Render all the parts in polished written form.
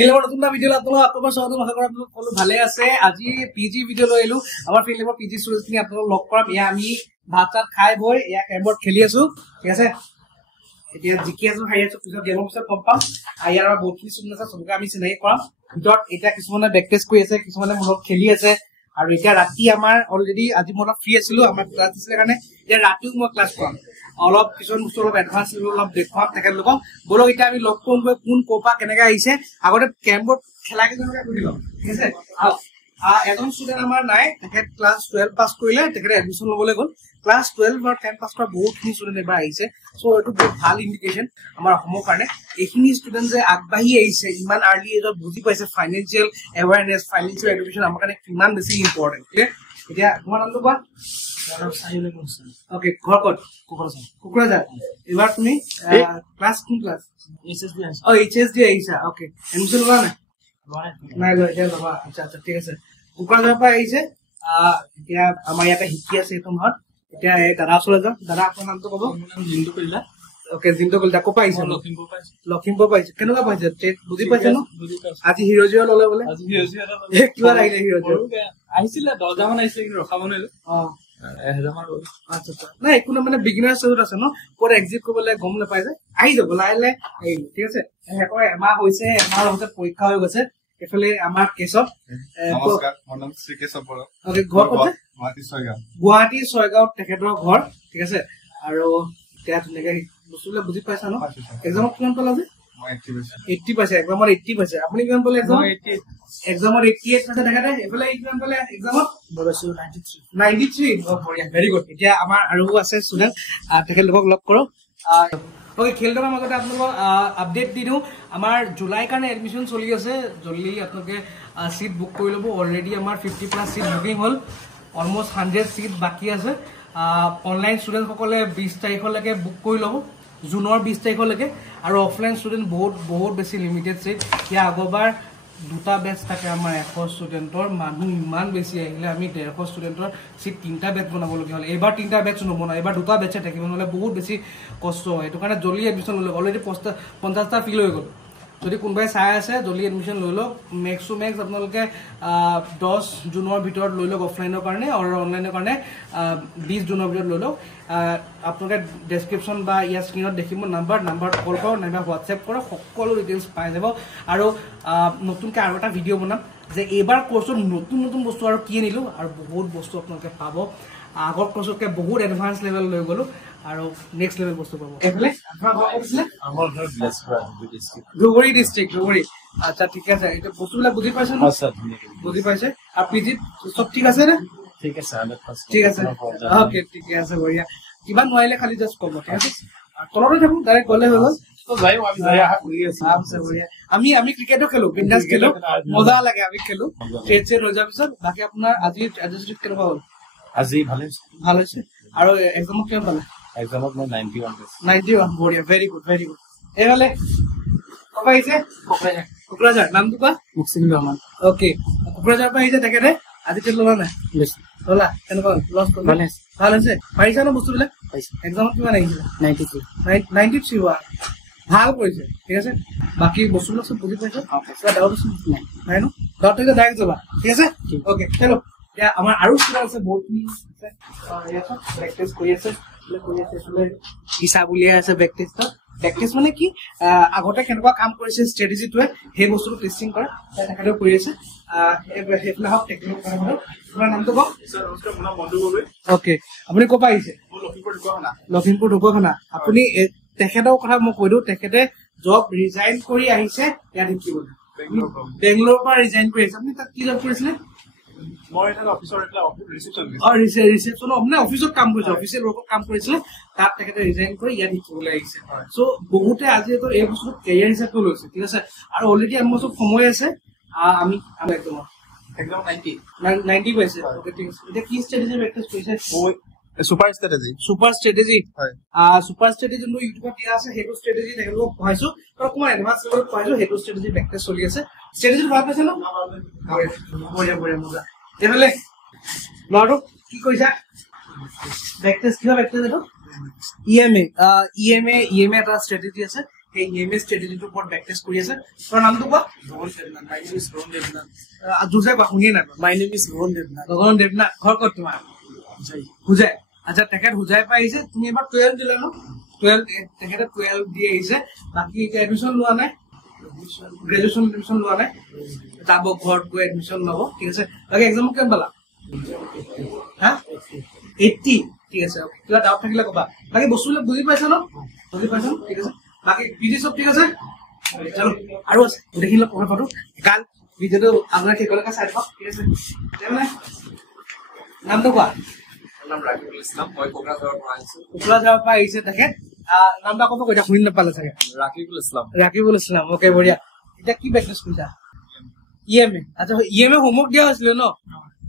ফিল্মৰ নতুন ভিডিঅ' আপোনালোক আকবাৰ স্বাগতম আশা কৰা আপোনালোক সকলো ভালে আছে আজি পিজি ভিডিঅ' লৈ আহিলো আমাৰ ফিল্মৰ পিজি ষ্টুডেণ্টখিনি আপোনালোক লগ কৰাম এয়া আমি ভাত চাত খাই বৈ এয়া কেম্পত খেলি আছো ঠিক আছে এতিয়া জিকি আছো হাৰি আছো পিছত গেমৰ পিছত গম পাম ইয়াৰ বহুতখিনি ষ্টুডেণ্ট আছে চবকে আমি চিনাকি কৰাম ভিতৰত এতিয়া কিছুমানে বেক টেষ্ট কৰি আছে কিছুমানে মোৰ লগত খেলি আছে আৰু এতিয়া ৰাতি আমাৰ অলৰেডি আজি মই অলপ ফ্ৰী আছিলো আমাৰ ক্লাছ দিছিলে কাৰণে এতিয়া ৰাতিও মই ক্লাছ কৰাম অলপ কিছুমান বস্তু অলপ এডভান্স অলপ দেখুৱাম তেখেতলোকক বলক এতিয়া আমি লগ কৰোঁ কোন ক'পা কেনেকৈ আহিছে আগতে কেম্পত খেলা কেনেকৈ কৰি ল'ম ঠিক আছে এজন ষ্টুডেণ্ট আমাৰ নাই তেখেত ক্লাছ 12 পাছ কৰিলে তেখেতে এডমিশ্যন ল'বলৈ গ'ল ক্লাছ 12 বা 10 পাছ কৰা বহুতখিনি ষ্টুডেণ্ট এবাৰ আহিছে চ' এইটো বহুত ভাল ইণ্ডিকেশ্যন আমাৰ অসমৰ কাৰণে এইখিনি ষ্টুডেণ্ট যে আগবাঢ়ি আহিছে ইমান আৰ্লি এজত বুজি পাইছে ফাইনেন্সিয়েল এৱাৰনেছ ফাইনেন্সিয়েল এডুকেশ্যন আমাৰ কাৰণে কিমান বেছি ইম্পৰ্টেণ্ট এতিয়া তোমাৰ নামটো কোৱা Okay, ঘৰ ক'ত কোকৰাঝাৰ এবাৰ তুমি ক্লাছ কোন ক্লাছ HSD আহিছা ওকে এডমিশ্যন লোৱা নাই লোৱা এতিয়া ল'বা আচ্ছা আচ্ছা ঠিক আছে কোকৰাঝাৰৰ পৰা আহিছে এতিয়া আমাৰ ইয়াতে শিকি আছে এইটো মাহত এতিয়া এই দাদা ওচৰলৈ যাম দাদা আপোনাৰ নামটো ক'ব জিন্তু কলিতা ওকে জিন্তু কলিতা ক'ৰ পৰা আহিছে লখিমপুৰ পাইছে কেনেকুৱা পাইছে বুজি পাইছে ন আজি হিৰ' জিৰ' ল'লে বোলে কিমান আহিলে হিৰ' জিৰ' আহিছিলে 10 মান আহিছিলে কিন্তু ৰখাব নোৱাৰিলো নাই একো মানে বিগিনাৰ ষ্টেজত আছে ন ক'ত এক্সিট কৰিবলৈ গম নাপাই যে আহি যাব লাহে লাহে আহিব ঠিক আছে এমাহ হৈছে এমাহৰ লগতে পৰীক্ষা হৈ গৈছে এইফালে আমাৰ কেশৱ গুৱাহাটী ছয়গাঁৱত তেখেতৰ ঘৰ ঠিক আছে আৰু এতিয়া ধুনীয়াকে বস্তুবিলাক বুজি পাইছা ন এক্সামত কিমান পালা যে 80 পাইছে এক্সামত 80 পাইছে আপুনি কিমান পালে এক্সামত 88 পাইছে তেখেতে এইফালে কিমান পালে এক্সামত 93 বঢ়িয়া ভেৰি গুড এতিয়া আমাৰ আৰু আছে ষ্টুডেণ্ট তেখেতলোকক লগ কৰোঁ ওকে খেল ধৰাৰ মাজতে আপোনালোকক আপডেট দি দিওঁ আমাৰ জুলাই কাৰণে এডমিশ্যন চলি আছে জলদি আপোনালোকে চিট বুক কৰি ল'ব অলৰেডি আমাৰ 50+ চিট বুকিং হ'ল অলমষ্ট 100 চিট বাকী আছে অনলাইন ষ্টুডেণ্টসকলে 20 তাৰিখলৈকে বুক কৰি ল'ব জুনৰ 20 তাৰিখলৈকে আৰু অফলাইন ষ্টুডেণ্ট বহুত বেছি লিমিটেড চিট ইয়াৰ আগৰবাৰ দুটা বেচ থাকে আমাৰ 100 ষ্টুডেণ্টৰ মানুহ ইমান বেছি আহিলে আমি 150 ষ্টুডেণ্টৰ চিট 3টা বেচ বনাবলগীয়া হ'ল এইবাৰ 3টা বেচ নবনাই এইবাৰ দুটা বেচে থাকিব নহ'লে বহুত বেছি কষ্ট হয় সেইটো কাৰণে জলদি এডমিশ্যন লৈ লওক অলৰেডি 50টা ফিল হৈ গ'ল যদি কোনোবাই চাই আছে জলদি এডমিশ্যন লৈ লওক মেক্স টু মেক্স আপোনালোকে 10 জুনৰ ভিতৰত লৈ লওক অফলাইনৰ কাৰণে আৰু অনলাইনৰ কাৰণে 20 জুনৰ ভিতৰত লৈ লওক আপোনালোকে ডেছক্ৰিপশ্যন বা ইয়াৰ স্ক্ৰীণত দেখিব নাম্বাৰ কল কৰক নাইবা হোৱাটছএপ কৰক সকলো ডিটেইলছ পাই যাব আৰু নতুনকৈ আৰু এটা ভিডিঅ' বনাম যে এইবাৰ কোৰ্চত নতুন বস্তু আৰু কি আনিলোঁ আৰু বহুত বস্তু আপোনালোকে পাব আগৰ কোৰ্চতকৈ বহুত এডভান্স লেভেল লৈ গ'লোঁ আৰু নেক্সট লেভেল বস্তু পাব এইফালে আপোনাৰ ঘৰ কৈছিলে ধুবুৰী ডিষ্ট্ৰিক্ট ধুবুৰী আচ্ছা ঠিক আছে এতিয়া বস্তুবিলাক বুজি পাইছে ন বুজি পাইছে আৰু পিজিত চব ঠিক আছে নে ঠিক আছে অ'কে ঠিকে আছে বঢ়িয়া কিবা নোৱাৰিলে খালি জাষ্ট ক'ব ঠিক আছে তলতে থাকো ডাইৰেক্ট গ'লে হৈ গ'ল আমি ক্ৰিকেটো খেলো বিন্দাছ খেলো মজা লাগে আমি খেলো ট্ৰেড চেড হৈ যোৱাৰ পিছত বাকী আপোনাৰ আজি কেনেকুৱা হ'ল আজি ভাল হৈছে আৰু এক্সামত কিমান পালে এক্সামত মই 91 বঢ়িয়া ভেৰি গুড এইফালে ক'ৰ পৰা আহিছে কোকৰাঝাৰ নামটো কোৱা মুকসিম ৰহমান অ'কে কোকৰাঝাৰৰ পৰা আহিছে তেখেতে আজি ট্ৰেড ল'লা নাই ল'লা কেনেকুৱা লছ ভাল হৈছে পাৰিছা ন বস্তুবিলাক এক্সামত কিমান আহিছিলে 93 হোৱা ভাল কৰিছে ঠিক আছে বাকী বস্তুবিলাক চব বুজি পাইছে ডাউট নাই ন ডাউট থাকিলে ডাইৰেক্ট যাবা ঠিক আছে অ'কে চলো এতিয়া আমাৰ আৰু ষ্টুডেণ্ট আছে বহুতখিনি প্ৰেক্টিচ কৰি আছে ইচ্ছা বুলিয়াই আছে প্ৰেক্টিচ মানে কি আগতে কেনেকুৱা কাম কৰিছে ষ্ট্ৰেটেজিটোৱে সেই বস্তুটো টেষ্টিং কৰে তেখেতেও কৰি আছে সেইফালে হওক টেকনিক আপোনাৰ নামটো কওক অ'কে আপুনি ক'ৰ পৰা আহিছে লখিমপুৰ ঢকুৱাখানা আপুনি তেখেতৰ কথা মই কৈ দিওঁ তেখেতে জব ৰিজাইন কৰি আহিছে ইয়াত শিকিবলৈ বেংগলোৰৰ পৰা ৰিজাইন কৰি আহিছে আপুনি তাত কি জব কৰিছিলে অফিচত কাম কৰিছে অফিচিয়েল ৱৰ্কত কাম কৰিছিলে তাত তেখেতে ৰিজাইন কৰি ইয়াত শিকিবলৈ আহিছে চ' বহুতে আজি এই বস্তুটো কেৰিয়াৰ হিচাপে লৈছে ঠিক আছে আৰু অলৰেডি আমাৰ ওচৰত সময় আছে আমি একদম 90 পাইছে এতিয়া কি ষ্ট্ৰেটেজি প্ৰেক্টিচ কৰিছে সুপাৰ ষ্ট্ৰেটেজি যোনটো ইউটিউবত দিয়া আছে সেইটো ষ্ট্ৰেটেজি তেখেতলোকক পঢ়াইছো আৰু অকণমান এডভান্স লেভেলত পঢ়াইছো সেইটো ষ্ট্ৰেটেজি প্ৰেক্টিচ চলি আছে ষ্ট্ৰেটেজি ভাল পাইছে ন বঢ়িয়া মজা এইফালে ল'ৰাটো কি কৰিছা প্ৰেক্টিচ কিহৰ প্ৰেক্টিচ এইটো EMA এটা ষ্ট্ৰেটেজি আছে সেই EMS ষ্ট্ৰেটেজিটোৰ ওপৰত বেক টেষ্ট কৰি আছে তোমাৰ নামটো কোৱা জোৰছে কোৱা শুনিয়ে নাই My name is Rohan Devnath. গগন দেৱনাথ ঘৰ ক'ত তোমাৰ হুজাই আচ্ছা তেখেত হুজাই পাই আহিছে তুমি এবাৰ 12 দিলা ন 12 তেখেতে 12 দি আহিছে বাকী এতিয়া এডমিশ্যন লোৱা নাই গ্ৰেজুৱেশ্যন এডমিশ্যন লোৱা নাই যাব ঘৰত গৈ এডমিশ্যন ল'ব ঠিক আছে বাকী এক্সামত কেনে পালা হা 80 ঠিক আছে কিবা ডাউট থাকিলে ক'বা বাকী বস্তুবিলাক বুজি পাইছা ন ঠিক আছে বাকী পিজি সব ঠিক আছে চলো আৰু আছে দেখিলে পঢ়া পাতো কাল ভিডিওটো আপোনাৰ কি কলে চাই থাকক ঠিক আছে তেনে নামটো কোৱা নাম ৰাকিবুল ইছলাম মই কোকৰাঝাৰৰ পৰা আহিছো কোকৰাঝাৰৰ পৰা আহিছে তেখেত নামটো আকৌ কৈছা শুনি নাপালে চাগে ৰাকিবুল ইছলাম ওকে বঢ়িয়া এতিয়া কি প্ৰেক্টিছ কৰিছা ইএমএ আচ্ছা ইএমএ হোমৱৰ্ক দিয়া হৈছিলে ন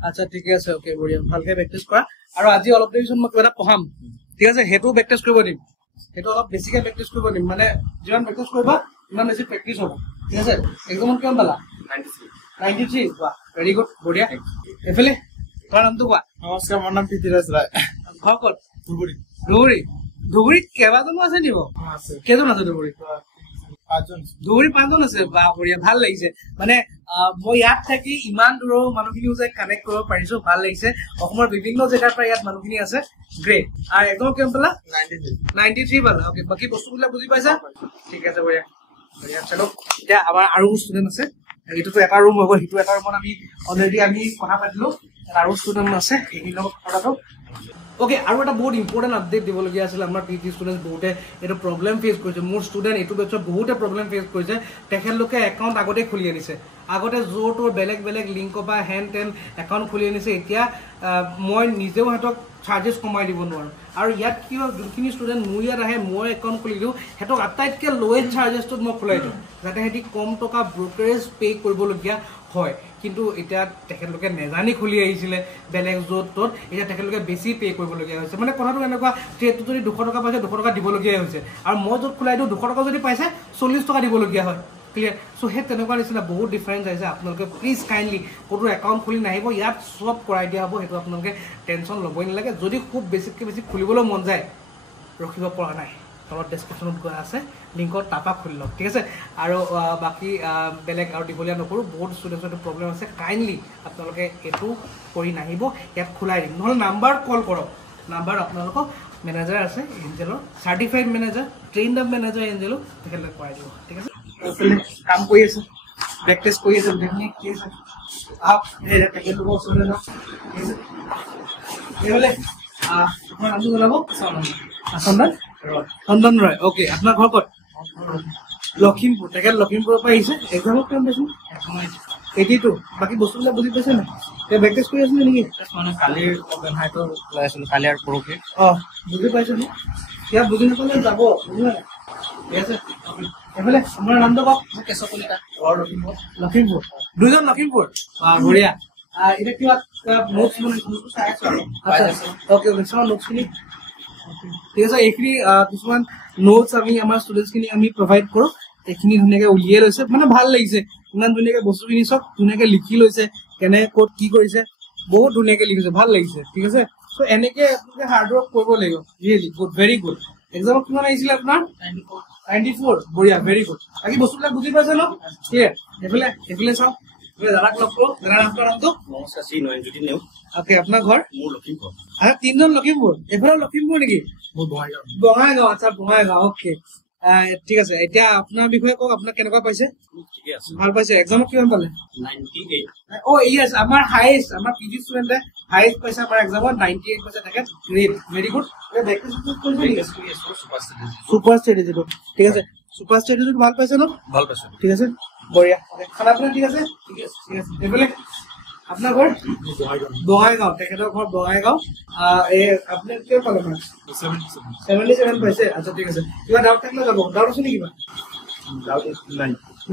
আচ্ছা ঠিকে আছে ওকে বঢ়িয়া ভালকে প্ৰেক্টিছ কৰা আৰু আজি অলপ দেৰি পিছত মই কিবা এটা পঢ়াম ঠিক আছে সেইটো প্ৰেক্টিছ কৰিব দিম সেইটো অলপ বেছিকে প্ৰেক্টিছ কৰিব দিম মানে যিমান প্ৰেক্টিছ কৰিবা ইমান বেছি প্ৰেক্টিছ হ'ব ঠিক আছে এক্সামত কিমান পালা 93 বাহ ভেৰি গুড বঢ়িয়া এফালে তোমাৰ নামটো কোৱা নমস্কাৰ মোৰ নাম পৃথিৰাজ ৰায় ঘৰ ক'ত ধুবুৰীত কেইবাজনো আছে নিব কেইজন আছে ধুবুৰীত ধুবুৰী 5জন আছে বা বঢ়িয়া ভাল লাগিছে মানে মই ইয়াত থাকি ইমান দূৰৰ মানুহখিনিও যে কানেক্ট কৰিব পাৰিছো ভাল লাগিছে অসমৰ বিভিন্ন জেগাৰ পৰা ইয়াত মানুহখিনি আছে গ্ৰেট আৰু একদম কেম পালা 93 পালা ওকে বাকী বস্তুবিলাক বুজি পাইছা ঠিক আছে বঢ়িয়া চলো এতিয়া আমাৰ আৰু ষ্টুডেণ্ট আছে এইটোতো এটা ৰুম হ'ব সেইটো এটা ৰুমত আমি অলৰেডি আমি কথা পাতিলো আৰু ষ্টুডেণ্ট আছে সেইখিনি লগত কথাটো ওকে আৰু এটা বহুত ইম্পৰ্টেণ্ট আপডেট দিবলগীয়া আছিল আমাৰ পিজি ষ্টুডেণ্ট বহুতে এইটো প্ৰব্লেম ফেচ কৰিছে মোৰ ষ্টুডেণ্ট এইটো বেটছত বহুতে প্ৰব্লেম ফেচ কৰিছে তেখেতলোকে একাউণ্ট আগতে খুলি আনিছে আগতে য'ৰ তোৰ বেলেগ বেলেগ লিংকৰ পৰা হেন টেন একাউণ্ট খুলি আনিছে এতিয়া মই নিজেও সিহঁতক চাৰ্জেছ কমাই দিব নোৱাৰোঁ আৰু ইয়াত কি হয় যোনখিনি ষ্টুডেণ্ট মোৰ ইয়াত আহে মই একাউণ্ট খুলি দিওঁ সিহঁতক আটাইতকৈ লৱেষ্ট চাৰ্জেছটোত মই খোলাই দিওঁ যাতে সিহঁতি কম টকা ব্ৰ'কাৰেজ পে' কৰিবলগীয়া হয় কিন্তু এতিয়া তেখেতলোকে নেজানি খুলি আহিছিলে বেলেগ য'ত ত'ত এতিয়া তেখেতলোকে বেছি পে' কৰিবলগীয়া হৈছে মানে কথাটো এনেকুৱা ট্ৰেডটো যদি 200 টকা পাইছে 200 টকা দিবলগীয়া হৈছে আৰু মই য'ত খোলাই দিওঁ 200 টকা যদি পাইছে 40 টকা দিবলগীয়া হয় ক্লিয়াৰ চ' সেই তেনেকুৱা নিচিনা বহুত ডিফাৰেঞ্চ আহিছে আপোনালোকে প্লিজ কাইণ্ডলি ক'তো একাউণ্ট খুলি নাহিব ইয়াত চব কৰাই দিয়া হ'ব সেইটো আপোনালোকে টেনশ্যন ল'বই নালাগে যদি খুব বেছিকৈ বেছি খুলিবলৈ মন যায় ৰখিব পৰা নাই তলত ডেছক্ৰিপশ্যনত গৈ আছে লিংকত তাৰপৰা খুলি লওক ঠিক আছে আৰু বাকী বেলেগ আৰু দীঘলীয়া নকৰোঁ বহুত ষ্টুডেণ্টৰ এইটো প্ৰব্লেম আছে কাইণ্ডলি আপোনালোকে এইটো কৰি নাহিব ইয়াত খোলাই দিম নহ'লে নাম্বাৰ কল কৰক নাম্বাৰ আপোনালোকক মেনেজাৰ আছে এঞ্জেলৰ certified manager trained up manager এঞ্জেলো তেখেতলোকে কৰাই দিব ঠিক আছে কাম কৰি আছে প্ৰেক্টিছ কৰি আছে গোটেইখিনি কি আছে তেখেতলোকৰ ওচৰলৈ যাওক ঠিক আছে এইফালে আপোনাৰ নামটো জনাব চন্দন ৰয় অ'কে আপোনাৰ ঘৰ ক'ত লখিমপুৰ তেখেত লখিমপুৰৰ পৰা আহিছে এক্সামত কিমান পাইছোঁ 82 বাকী বস্তুবিলাক বুজি পাইছে নাই এতিয়া প্ৰেক্টিছ কৰি আছিলে নেকি মানে কালিৰ অভ্যাসটো ওলাই আছিলোঁ কালি আৰু পৰহি বুজি পাইছোঁ নে ইয়াত বুজি নাপালে যাব বুজি নাই ঠিক আছে এইফালে আপোনাৰ নামটো কওক কেশৱ কলিতা ঘৰ লখিমপুৰ দুজন লখিমপুৰ বঢ়িয়া এতিয়া কিবা নোটছ চাই আছো অ'কে চাওঁ নোটছখিনি ঠিক আছে এইখিনি কিছুমান নোটছ আমি আমাৰ ষ্টুডেণ্টছখিনি আমি প্ৰভাইড কৰোঁ এইখিনি ধুনীয়াকৈ উলিয়াই লৈছে মানে ভাল লাগিছে ইমান ধুনীয়াকৈ বস্তুখিনি চব ধুনীয়াকৈ লিখি লৈছে কেনে ক'ত কি কৰিছে বহুত ধুনীয়াকৈ লিখিছে ভাল লাগিছে ঠিক আছে চ' এনেকৈ আপোনালোকে হাৰ্ড ৱৰ্ক কৰিব লাগিব ৰিয়েলি গুড ভেৰি গুড এক্সামত কিমান আহিছিলে আপোনাৰ 94 বঢ়িয়া ভেৰি গুড বাকী বস্তুবিলাক বুজি পাইছে ন ক্লিয়াৰ এইফালে চাওক দাদাক লগ কৰোঁ দাদাৰ নামটো নমস্কাৰ শ্ৰী নয়নজ্যোতি নেওগ অ'কে আপোনাৰ ঘৰ মোৰ লখিমপুৰ তিনিজন লখিমপুৰ এইফালে লখিমপুৰ নেকি মোৰ বঙাইগাঁও বঙাইগাঁও আচ্ছা বঙাইগাঁও অ'কে ঠিক আছে এতিয়া আপোনাৰ বিষয়ে কওক আপোনাক কেনেকুৱা পাইছে ঠিকে আছে ভাল পাইছে এক্সামত কিমান পালে 98 ইয়েছ আমাৰ হাইয়েষ্ট আমাৰ পিজি ষ্টুডেণ্টে হাইয়েষ্ট পাইছে আমাৰ এক্সামত 98 পাইছে তেখেত গ্ৰেট ভেৰি গুড ছুপাৰ ষ্ট্ৰেটেজিটো ঠিক আছে ছুপাৰ ষ্ট্ৰেটেজিটো ভাল পাইছে ন ভাল পাইছোঁ ঠিক আছে বঢ়িয়া খানা পিনা ঠিক আছে এইফালে আপোনাৰ ঘৰ বঙাইগাঁও তেখেতৰ ঘৰ বঙাইগাঁও আপুনি কিমান পালে মাৰ্কছ 77 পাইছে আচ্ছা ঠিক আছে কিবা ডাউট থাকিলে যাব ডাউট আছে নেকি কিবা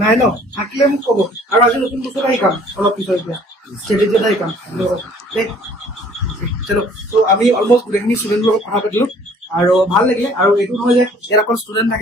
নাই ন থাকিলে মোক ক'ব আৰু আজি নতুন বস্তু এটা শিকাম অলপ পিছত এতিয়া ষ্ট্ৰেটেজি এটা শিকাম চলো ত' আমি অলমষ্ট গোটেইখিনি ষ্টুডেণ্টৰ লগত কথা পাতিলোঁ আৰু ভাল লাগিলে আৰু এইটো নহয় যে ইয়াত অকল ষ্টুডেণ্ট থাকে